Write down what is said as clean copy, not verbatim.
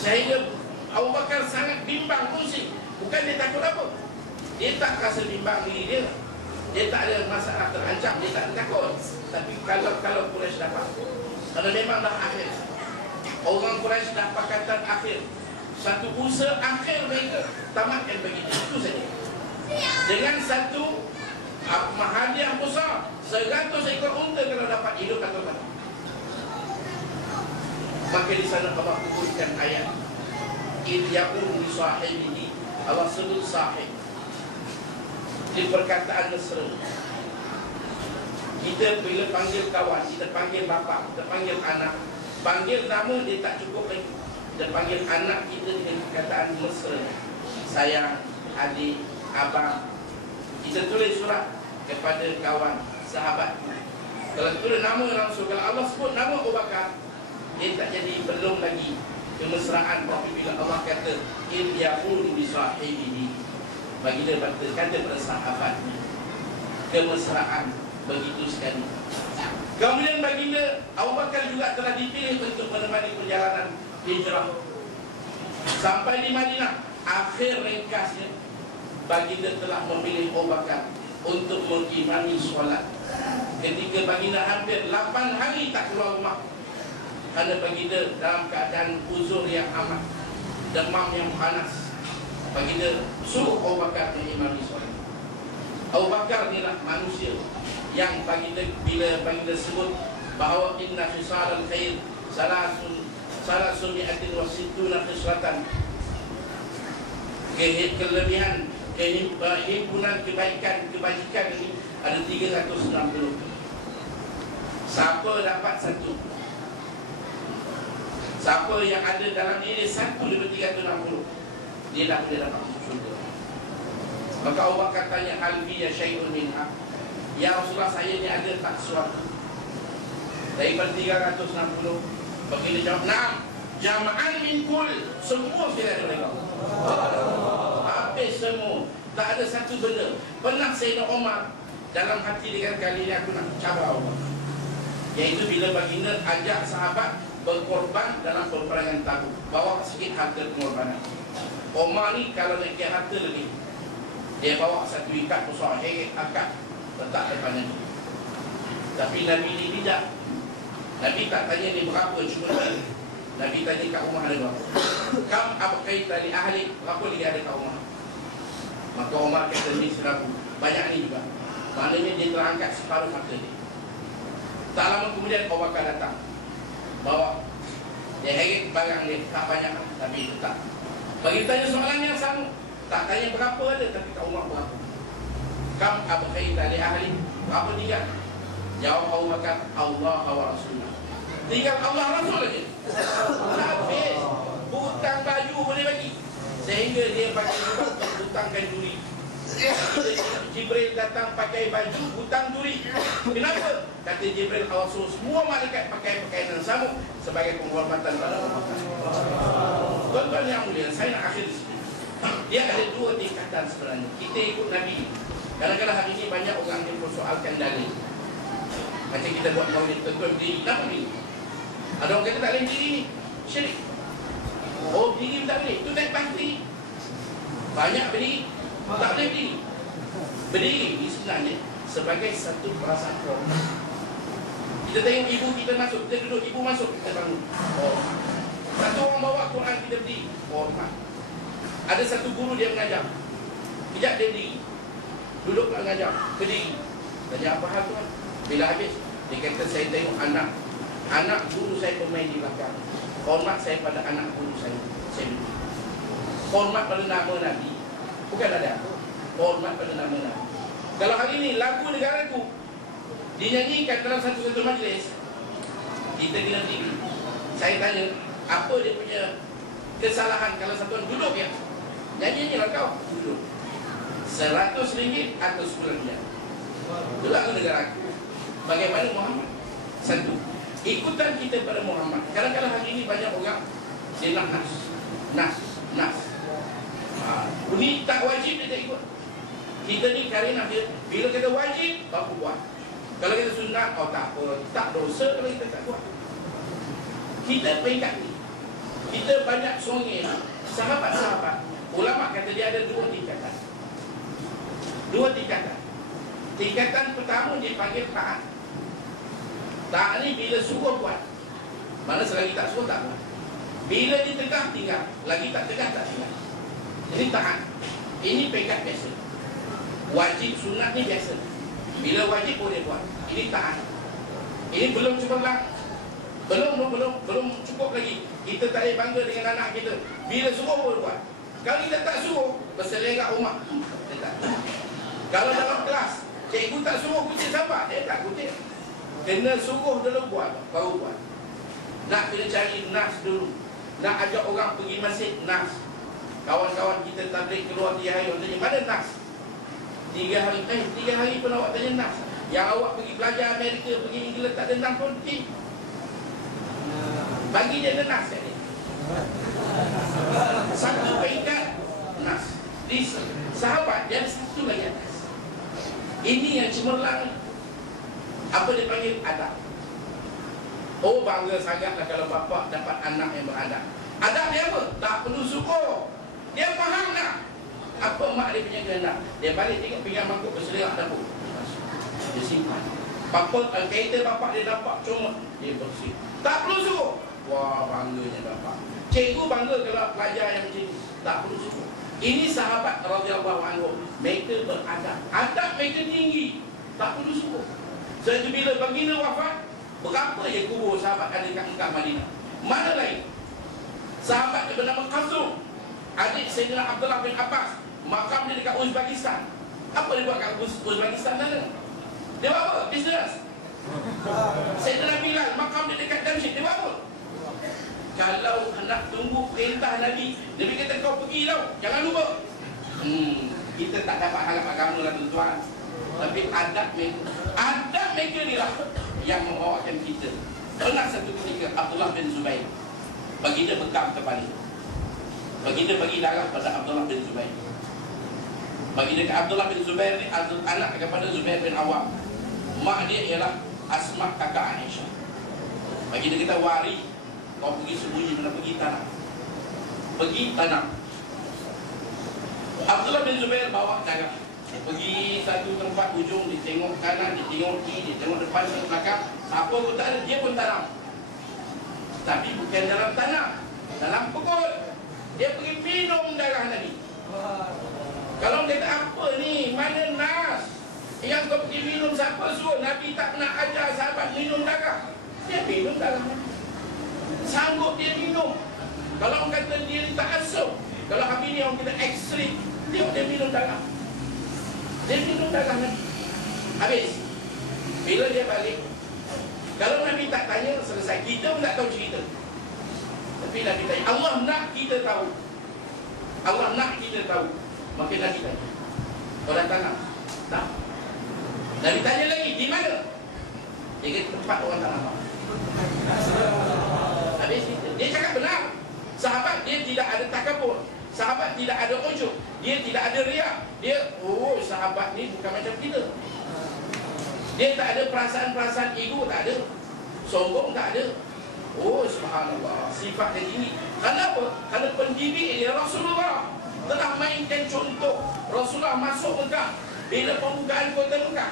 Sehingga Abu Bakar sangat bimbang, pusing. Bukan dia takut apa, dia tak rasa bimbang diri dia. Dia tak ada masalah terancam, dia tak ada takut. Tapi kalau Quraisy dapat, kerana memang dah akhir. Orang Quraisy dah pakatan akhir. Satu usaha akhir mereka tamatkan begitu, itu saja. Dengan satu hadiah besar 100 ekor unta kalau dapat hidup atau tak. Maka di sana Allah turunkan ayat idh yaqulu li sahibihi. Allah sebut sahib di perkataan mesra. Kita bila panggil kawan, kita panggil bapa, kita panggil anak, panggil nama dia tak cukup lagi. Kita panggil anak kita dengan perkataan mesra. Sayang, adik, abang. Kita tulis surat kepada kawan, sahabat. Kalau tulis nama langsung, kalau Allah sebut nama Abu Bakar, dia tak jadi belum lagi kemesraan. Tapi bila Allah kata idh yaqulu li sahibihi, bagi dia kata pada sahabatnya, kemesraan begitu sekali. Kemudian baginda Abu Bakar juga telah dipilih untuk menemani perjalanan hijrah sampai di Madinah. Akhir ringkasnya, baginda telah memilih Abu Bakar untuk mengimami solat. Ketika baginda hampir 8 hari tak keluar rumah, kerana baginda dalam keadaan uzur yang amat, demam yang panas, baginda suruh Abu Bakar mengimami solat. Abu Bakar inilah manusia yang baginda, bila baginda sebut bahawa inna khisal al-khair salasun mi'atin wa sittuna khislatan, kelebihan himpunan kebajikan ini ada 360. Siapa dapat satu, siapa yang ada dalam ini 1 daripada 360, dia dah boleh dapat syurga. Maka Abu Bakar tanya, hal fi syai'un minha, ya Rasulullah, saya ni ada tak sesuatu daripada 360? Baginda jawab, na'am, jama'an min kul, semua kita ada mereka. Habis semua, tak ada satu benda. Pernah Sayyidina Umar dalam hati dengan kali ini aku nak cabar Allah, iaitu bila baginda ajak sahabat berkorban dalam peperangan Tabuk, bawa sikit harta pengorbanan. Umar ni kalau nak kira harta lebih, dia bawa satu ikat besar, heret akad, letak depan Nabi. Tapi Nabi ni bijak. Nabi tak tanya dia berapa, cuma Nabi tanya kat rumah ada berapa. Kam abqaita li ahli, berapa lagi ada kat rumah? Maka Umar kata ni 1000, banyak ni juga. Maknanya dia terangkat separuh harta dia. Tak lama kemudian Abu Bakar datang, bawa dia heret barang dia, tak banyak tapi tetap. Bagi tanya soalan yang sama, tak tanya berapa ada, tapi kat rumah berapa. Kam abqaita li ahli, berapa tinggal? Jawab Abu Bakar, Allah wa Rasulullah. Tinggal Allah Rasul lagi. Habis. Hutang baju boleh bagi, sehingga dia pakai juga hutangkan duri. Jibril datang pakai baju hutang duri. Kenapa? Kata Jibril, Allah suruh semua malaikat pakai pakaian yang sama sebagai penghormatan pada Allah. Tuan-tuan yang mulia, saya nak akhir di sini. Dia ada 2 tingkatan sebenarnya. Kita ikut Nabi. Kadang-kadang hari ini banyak orang yang persoalkan dalil. Macam kita buat maulid tuan diri, kenapa diri? Ada orang kata tak boleh diri ni, syirik. Oh, diri tak boleh, itu naik pasti. Banyak berdiri, tak boleh berdiri. Berdiri ni sebenarnya sebagai satu perasaan hormat. Kita tengok ibu kita masuk, kita duduk, ibu masuk, kita bangun. Oh. Satu orang bawa Quran, kita berdiri, hormat. Ada satu guru dia mengajar, kejap dia berdiri, duduk nak mengajar, berdiri. Tanya apa hal tuan? Bila habis, dia kata, saya tengok anak guru saya pemain di belakang. Hormat saya pada anak guru saya. Saya berdiri. Hormat pada nama Nabi, bukan ada apa. Hormat pada nama Nabi. Kalau hari ini lagu negaraku dinyanyikan dalam satu-satu majlis, kita kena berdiri. Saya tanya, apa dia punya kesalahan kalau satu orang duduk ya? Nyanyi-nyanyilah kau, duduk. RM100 atau RM10. Itu lagu negaraku. Bagaimana Muhammad? Satu, ikutan kita pada Muhammad. Kadang-kadang hari ini banyak orang dia nak nas. Ini tak wajib dia tak ikut. Kita ni karena dia bila kita wajib baru buat. Kalau kita sunat, tak apa, tak dosa kalau kita tak buat. Kita peringkat ni. Kita banyak songeh sahabat-sahabat. Ulama kata dia ada dua tingkatan. Dua tingkatan. Tingkatan pertama dia panggil taat. Taat ni bila suruh buat, mana selagi tak suruh tak buat. Bila ditegah tinggal, lagi tak tegah tak tinggal. Ini taat. Ini pekat biasa. Wajib sunat ni biasa. Bila wajib boleh buat. Ini taat. Ini belum cemerlang. Belum cukup lagi. Kita tak boleh bangga dengan anak kita. Bila suruh boleh buat. Kalau kita tak suruh, berselenggak rumah. Kalau dalam kelas, cikgu tak suruh kutip sahabat, dia tak kutip. Kena suruh dulu buat, baru buat. Nak kena cari nas dulu. Nak ajak orang pergi masjid, nas. Kawan-kawan kita tabligh keluar 3 hari, orang tanya, mana nas? 3 hari, 3 hari pun awak tanya nas. Yang awak pergi belajar Amerika, pergi England, tak ada nas pun. Bagi dia ada nas kat dia. Satu peringkat nas. Di sahabat dia ada satu lagi atas. Ini yang cemerlang. Apa dia panggil? Adab. Oh, bangga sangatlah kalau bapa dapat anak yang beradab. Adab dia apa? Tak perlu syukur. Dia faham tak apa mak dia punya kehendak. Dia balik tengok pinggan mangkuk berselerah dapur, dia simpan. Bapa kereta bapa dia dapat comot, dia bersih. Tak perlu suruh. Wah, bangganya bapa. Cikgu bangga kalau pelajar yang macam ni. Tak perlu suruh. Ini sahabat radhiyallahu anhu. Mereka beradab. Adab mereka tinggi. Tak perlu suruh. Sebab bila baginda wafat, berapa yang kubur sahabat ada kat Mekah Madinah? Mana lain? Sahabat yang bernama Qasum, adik Sayyidina Abdullah bin Abbas, makam dia dekat Uzbekistan. Apa dia buat kat Uzbekistan sana? Dia buat apa? Bisnes. Sayyidina Bilal, makam dia dekat Damsyik. Dia buat apa? Kalau nak tunggu perintah Nabi, Nabi kata kau pergi tau, jangan lupa. Kita tak dapat harap agama lah tuan-tuan. Tapi adab mereka ni lah yang membawakan kita. Pernah satu ketika Abdullah bin Zubair, baginda bekam kepala, baginda bagi darah pada Abdullah bin Zubair. Baginda Abdullah bin Zubair ni anak kepada Zubair bin Awam. Mak dia ialah Asma kakak Aisyah. Baginda kita wari, kau pergi sembunyi mana, pergi tanam. Pergi tanam. Abdullah bin Zubair bawa darah. Pergi satu tempat ujung, dia tengok kanan, dia tengok kiri, dia tengok depan, dia tengok belakang. Siapa pun tak ada, dia pun tanam. Tapi bukan dalam tanah, dalam pekul. Dia pergi minum darah Nabi. Kalau dia kata apa ni, mana nas yang kau pergi minum, siapa suruh? Nabi tak pernah ajar sahabat minum darah. Dia minum darah Nabi. Sanggup dia minum. Kalau orang kata dia tak asuh, kalau habis ni orang kata ekstrim, dia minum darah. Dia minum darah Nabi. Habis. Bila dia balik, kalau Nabi tak tanya, selesai. Kita pun tak tahu cerita. Tapi Nabi tanya, Allah nak kita tahu. Allah nak kita tahu. Maka Nabi tanya, kau dah tanam? Tak. Nabi tanya lagi, di mana? Dia kata tempat orang tanam. Habis dia cakap benar. Sahabat dia tidak ada takabur. Sahabat tidak ada ujub. Dia tidak ada riak. Dia, oh sahabat ni bukan macam kita. Dia tak ada perasaan-perasaan ego, tak ada. Sombong tak ada. Oh subhanallah, sifat yang tinggi. Kenapa? Kerana pendidik dia Rasulullah telah mainkan contoh. Rasulullah masuk Mekah. Bila pembukaan kota Mekah,